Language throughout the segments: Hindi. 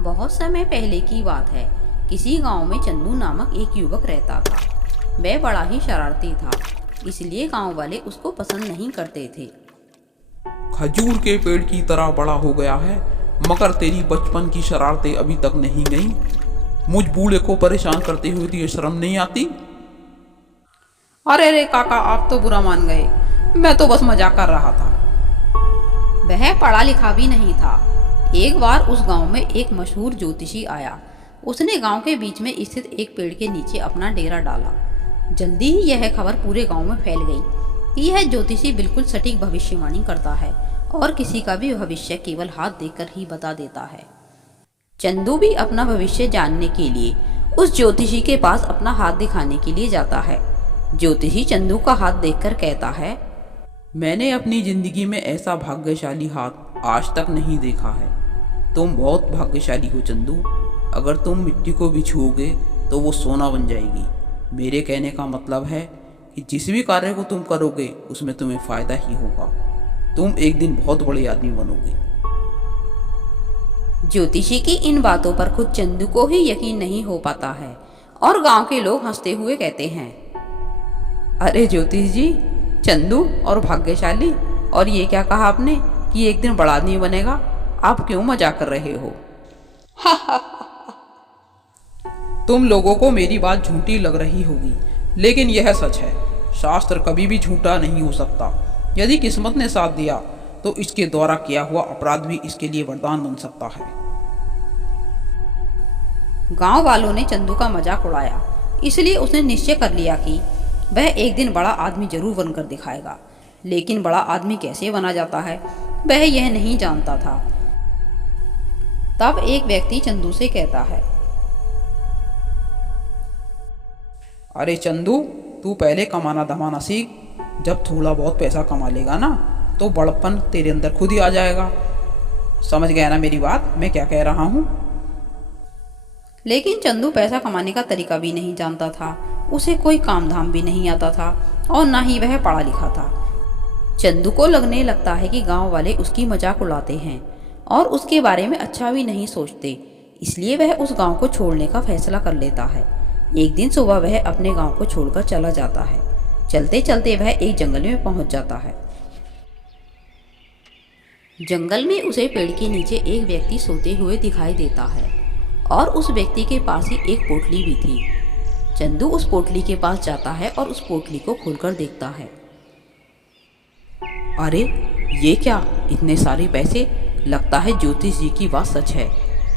बहुत समय पहले की बात है। किसी गांव में चंदू नामक एक युवक रहता था। वह बड़ा ही शरारती था, इसलिए गांव वाले उसको पसंद नहीं करते थे। खजूर के पेड़ की तरह बड़ा हो गया है, मगर तेरी बचपन की शरारतें अभी तक नहीं गईं। मुझ बूढ़े को परेशान करते हुए तुझे शर्म नहीं आती? अरे रे काका, आप तो बुरा मान गए। मैं तो बस मजाक कर रहा था। वह पढ़ा लिखा भी नहीं था। एक बार उस गांव में एक मशहूर ज्योतिषी आया। उसने गांव के बीच में स्थित एक पेड़ के नीचे अपना डेरा डाला। जल्दी ही यह खबर पूरे गांव में फैल गई कि यह ज्योतिषी बिल्कुल सटीक भविष्यवाणी करता है और किसी का भी भविष्य केवल हाथ देखकर ही बता देता है। चंदू भी अपना भविष्य जानने के लिए उस ज्योतिषी के पास अपना हाथ दिखाने के लिए जाता है। ज्योतिषी चंदू का हाथ देखकर कहता है, मैंने अपनी जिंदगी में ऐसा भाग्यशाली हाथ आज तक नहीं देखा है। तुम बहुत भाग्यशाली हो चंदू। अगर तुम मिट्टी को भी छूओगे तो वो सोना बन जाएगी। मेरे कहने का मतलब है कि जिस भी कार्य को तुम करोगे उसमें तुम्हें फायदा ही होगा। तुम एक दिन बहुत बड़े आदमी बनोगे। ज्योतिषी की इन बातों पर खुद चंदू को ही यकीन नहीं हो पाता है और गांव के लोग हंसते हुए कहते हैं, अरे ज्योतिष जी, चंदू और भाग्यशाली, और ये क्या कहा आपने कि एक दिन बड़ा आदमी बनेगा? आप क्यों मजाक कर रहे हो? तुम लोगों को मेरी बात झूठी लग रही होगी, लेकिन यह सच है। शास्त्र कभी भी झूठा नहीं हो सकता। यदि किस्मत ने साथ दिया तो इसके द्वारा किया हुआ अपराध भी इसके लिए वरदान बन सकता है। गांव वालों ने चंदू का मजाक उड़ाया, इसलिए उसने निश्चय कर लिया कि वह एक दिन बड़ा आदमी जरूर बनकर दिखाएगा। लेकिन बड़ा आदमी कैसे बना जाता है, वह यह नहीं जानता था। तब एक व्यक्ति चंदू से कहता है, अरे चंदू, तू पहले कमाना धमाना सीख। जब थोड़ा बहुत पैसा कमा लेगा ना तो बड़प्पन तेरे अंदर खुद ही आ जाएगा। समझ गया ना मेरी बात, मैं क्या कह रहा हूँ? लेकिन चंदू पैसा कमाने का तरीका भी नहीं जानता था। उसे कोई काम धाम भी नहीं आता था और ना ही वह पढ़ा लिखा था। चंदू को लगने लगता है कि गांव वाले उसकी मजाक उड़ाते हैं और उसके बारे में अच्छा भी नहीं सोचते, इसलिए वह उस गांव को छोड़ने का फैसला कर लेता है। एक दिन सुबह वह अपने गांव को छोड़कर चला जाता है। चलते चलते वह एक जंगल में पहुंच जाता है। जंगल में उसे पेड़ के नीचे एक व्यक्ति सोते हुए दिखाई देता है और उस व्यक्ति के पास ही एक पोटली भी थी। चंदू उस पोटली के पास जाता है और उस पोटली को खोलकर देखता है। अरे ये क्या, इतने सारे पैसे! लगता है ज्योतिष जी की बात सच है।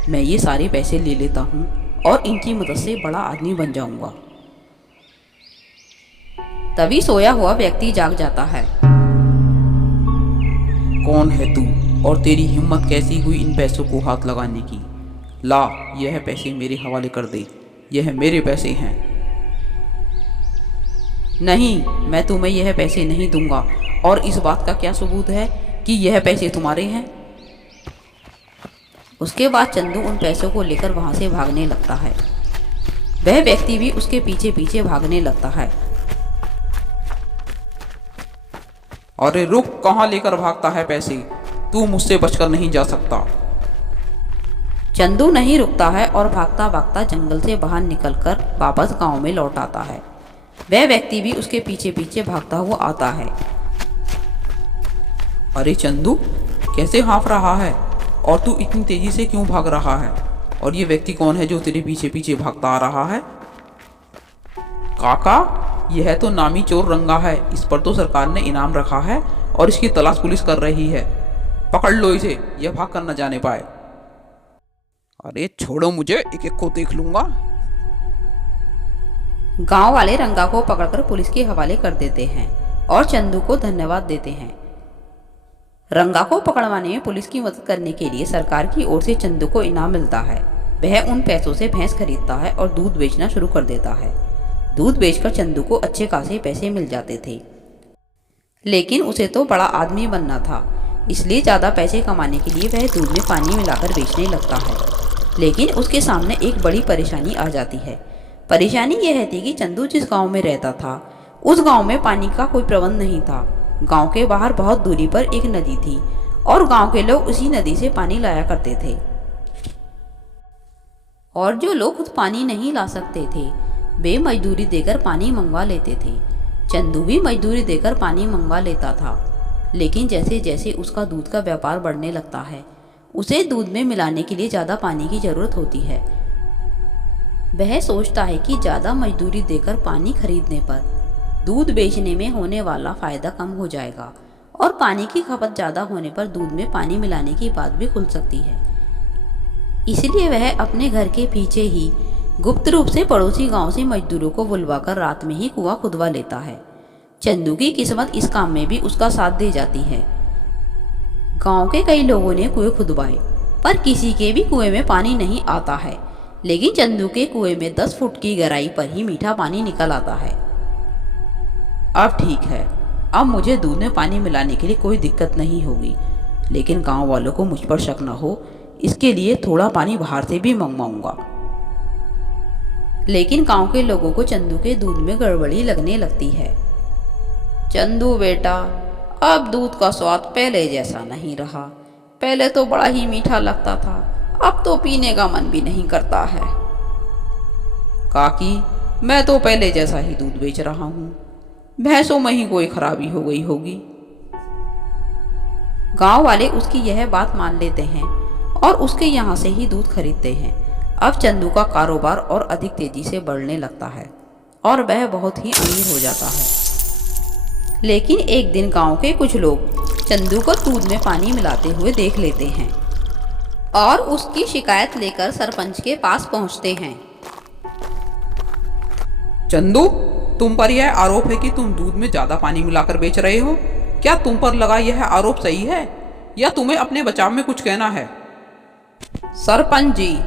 मैं ये सारे पैसे ले लेता हूँ और इनकी मदद से बड़ा आदमी बन जाऊंगा। तभी सोया हुआ व्यक्ति जाग जाता है। कौन है तू और तेरी हिम्मत कैसी हुई इन पैसों को हाथ लगाने की? ला, यह पैसे मेरे हवाले कर दे। यह मेरे पैसे हैं। नहीं, मैं तुम्हें यह पैसे नहीं दूंगा। और इस बात का क्या सबूत है कि यह पैसे तुम्हारे हैं? उसके बाद चंदू उन पैसों को लेकर वहां से भागने लगता है। वह व्यक्ति भी उसके पीछे पीछे भागने लगता है। अरे रुक, कहाँ लेकर भागता है पैसे? तू मुझसे बचकर नहीं जा सकता। चंदू नहीं रुकता है और भागता भागता जंगल से बाहर निकलकर वापस गांव में लौट आता है। वह व्यक्ति भी उसके पीछे पीछे भागता हुआ आता है। अरे चंदू, कैसे हाँफ रहा है और तू इतनी तेजी से क्यों भाग रहा है? और ये व्यक्ति कौन है जो तेरे पीछे पीछे भागता आ रहा है? काका, यह तो नामी चोर रंगा है। इस पर तो सरकार ने इनाम रखा है और इसकी तलाश पुलिस कर रही है। पकड़ लो इसे, यह भाग कर न जाने पाए। अरे छोड़ो मुझे, एक एक को देख लूंगा। गांव वाले रंगा को पकड़कर पुलिस के हवाले कर देते हैं और चंदू को धन्यवाद देते हैं। रंगा को पकड़वाने में पुलिस की मदद करने के लिए सरकार की ओर से चंदू को इनाम मिलता है। वह उन पैसों से भैंस खरीदता है और दूध बेचना शुरू कर देता है। दूध बेचकर चंदू को अच्छे खासे पैसे मिल जाते थे। लेकिन उसे तो बड़ा आदमी बनना था, इसलिए ज़्यादा पैसे कमाने के लिए वह दूध में पानी मिलाकर बेचने लगता है। लेकिन उसके सामने एक बड़ी परेशानी आ जाती है। परेशानी यह थी कि चंदू जिस गांव में रहता था उस गांव में पानी का कोई प्रबंध नहीं था। गांव के बाहर बहुत दूरी पर एक नदी थी और गांव के लोग उसी नदी से पानी लाया करते थे। और जो लोग खुद पानी नहीं ला सकते थे वे मजदूरी देकर पानी मंगवा लेते थे। चंदू भी मजदूरी देकर पानी मंगवा लेता था, लेकिन जैसे जैसे उसका दूध का व्यापार बढ़ने लगता है उसे दूध में मिलाने के लिए ज़्यादा पानी की ज़रूरत होती है। वह सोचता है कि ज़्यादा मजदूरी देकर पानी खरीदने पर दूध बेचने में होने वाला फ़ायदा कम हो जाएगा और पानी की खपत ज़्यादा होने पर दूध में पानी मिलाने की बात भी खुल सकती है। इसलिए वह अपने घर के पीछे ही गुप्त रूप से पड़ोसी गांव से मजदूरों को बुलवाकर रात में ही कुआं खुदवा लेता है। चंदू की किस्मत इस काम में भी उसका साथ दे जाती है। गांव के कई लोगों ने कुएं खुदवाए पर किसी के भी कुएं में पानी नहीं आता है, लेकिन चंदू के कुएं में 10 फुट की गहराई पर ही मीठा पानी निकल आता है। अब ठीक है, अब मुझे दूध में पानी मिलाने के लिए कोई दिक्कत नहीं होगी, लेकिन गांव वालों को मुझ पर शक न हो इसके लिए थोड़ा पानी बाहर से भी मंगवाऊंगा। लेकिन गांव के लोगों को चंदू के दूध में गड़बड़ी लगने लगती है। चंदू बेटा, अब दूध का स्वाद पहले जैसा नहीं रहा। पहले तो बड़ा ही मीठा लगता था, अब तो पीने का मन भी नहीं करता है। काकी, मैं तो पहले जैसा ही दूध बेच रहा हूँ, भैंसों में ही कोई खराबी हो गई होगी। गांव वाले उसकी यह बात मान लेते हैं और उसके यहाँ से ही दूध खरीदते हैं। अब चंदू का कारोबार और अधिक तेजी से बढ़ने लगता है और वह बहुत ही अमीर हो जाता है। लेकिन एक दिन गांव के कुछ लोग चंदू को दूध में पानी मिलाते हुए देख लेते हैं और उसकी शिकायत लेकर सरपंच के पास पहुंचते हैं। चंदू, तुम पर यह आरोप है कि तुम दूध में ज्यादा पानी मिलाकर बेच रहे हो। क्या तुम पर लगा यह आरोप सही है या तुम्हें अपने बचाव में कुछ कहना है? सरपंच जी,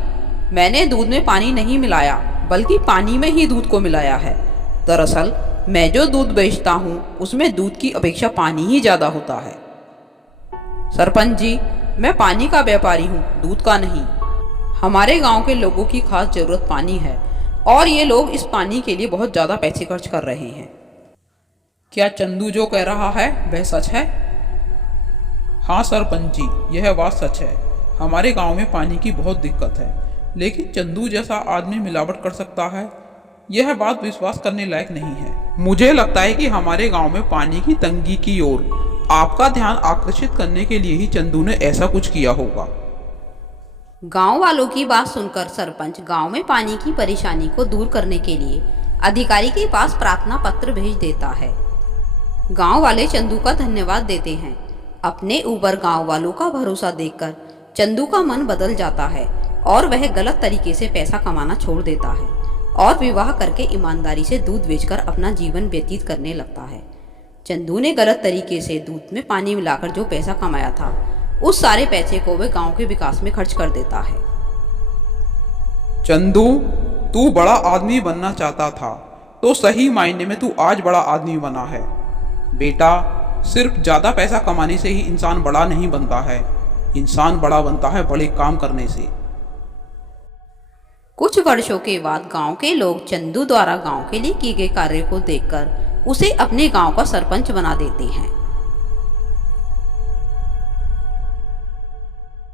मैंने दूध में पानी नहीं मिलाया बल्कि पानी में ही दूध को मिलाया है। दरअसल मैं जो दूध बेचता हूँ उसमें दूध की अपेक्षा पानी ही ज़्यादा होता है। सरपंच जी, मैं पानी का व्यापारी हूँ, दूध का नहीं। हमारे गांव के लोगों की खास ज़रूरत पानी है और ये लोग इस पानी के लिए बहुत ज़्यादा पैसे खर्च कर रहे हैं। क्या चंदू जो कह रहा है वह सच है? हाँ सरपंच जी, यह बात सच है। हमारे गांव में पानी की बहुत दिक्कत है, लेकिन चंदू जैसा आदमी मिलावट कर सकता है, यह बात विश्वास करने लायक नहीं है। मुझे लगता है कि हमारे गांव में पानी की तंगी की ओर आपका ध्यान आकर्षित करने के लिए ही चंदू ने ऐसा कुछ किया होगा। गांव वालों की बात सुनकर सरपंच गांव में पानी की परेशानी को दूर करने के लिए अधिकारी के पास प्रार्थना पत्र भेज देता है। गांव वाले चंदू का धन्यवाद देते हैं। अपने ऊपर गांव वालों का भरोसा देखकर चंदू का मन बदल जाता है और वह गलत तरीके से पैसा कमाना छोड़ देता है और विवाह करके ईमानदारी से दूध बेचकर अपना जीवन व्यतीत करने लगता है। चंदू ने गलत तरीके से दूध में पानी मिलाकर जो पैसा कमाया था उस सारे पैसे को वह गांव के विकास में खर्च कर देता है। चंदू, तू बड़ा आदमी बनना चाहता था तो सही मायने में तू आज बड़ा आदमी बना है। बेटा, सिर्फ ज्यादा पैसा कमाने से ही इंसान बड़ा नहीं बनता है, इंसान बड़ा बनता है बड़े काम करने से। कुछ वर्षों के बाद गांव के लोग चंदू द्वारा गांव के लिए किए गए कार्य को देखकर उसे अपने गांव का सरपंच बना देते हैं।